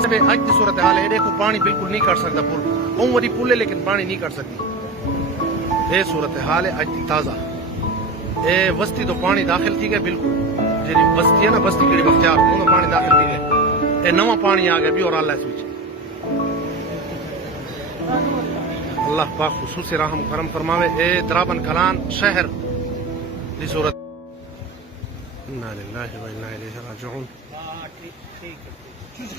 मौसम अज की सूरत हाल है देखो पानी बिल्कुल नहीं कर सकता पुल उन वरी पुल है लेकिन पानी नहीं कर सकती ये सूरत हाल है अज की ताज़ा ए बस्ती तो पानी दाखिल थी गए बिल्कुल जी बस्ती है ना बस्ती कड़ी बख्तियार उन्होंने पानी दाखिल थी गए ए नवा पानी आ गया भी और अल्लाह स्विच अल्लाह पाक खुसूसी रहम करम फरमावे ए द्राबन कलान शहर की सूरत इन्ना लिल्लाहि व इन्ना इलैहि राजिऊन।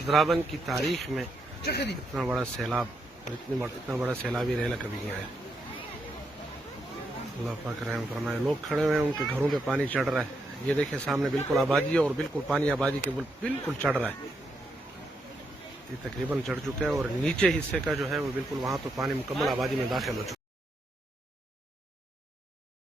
द्राबन की तारीख में इतना बड़ा सैलाब और इतना बड़ा सैलाबी रहना कभी नहीं आया। अल्लाह पाक रहम फरमाए। लोग खड़े हुए हैं उनके घरों पे पानी चढ़ रहा है। ये देखें सामने बिल्कुल आबादी है और बिल्कुल पानी आबादी के बिल्कुल चढ़ रहा है। ये तकरीबन चढ़ चुका है और नीचे हिस्से का जो है वो बिल्कुल वहाँ तो पानी मुकम्मल आबादी में दाखिल हो चुका है।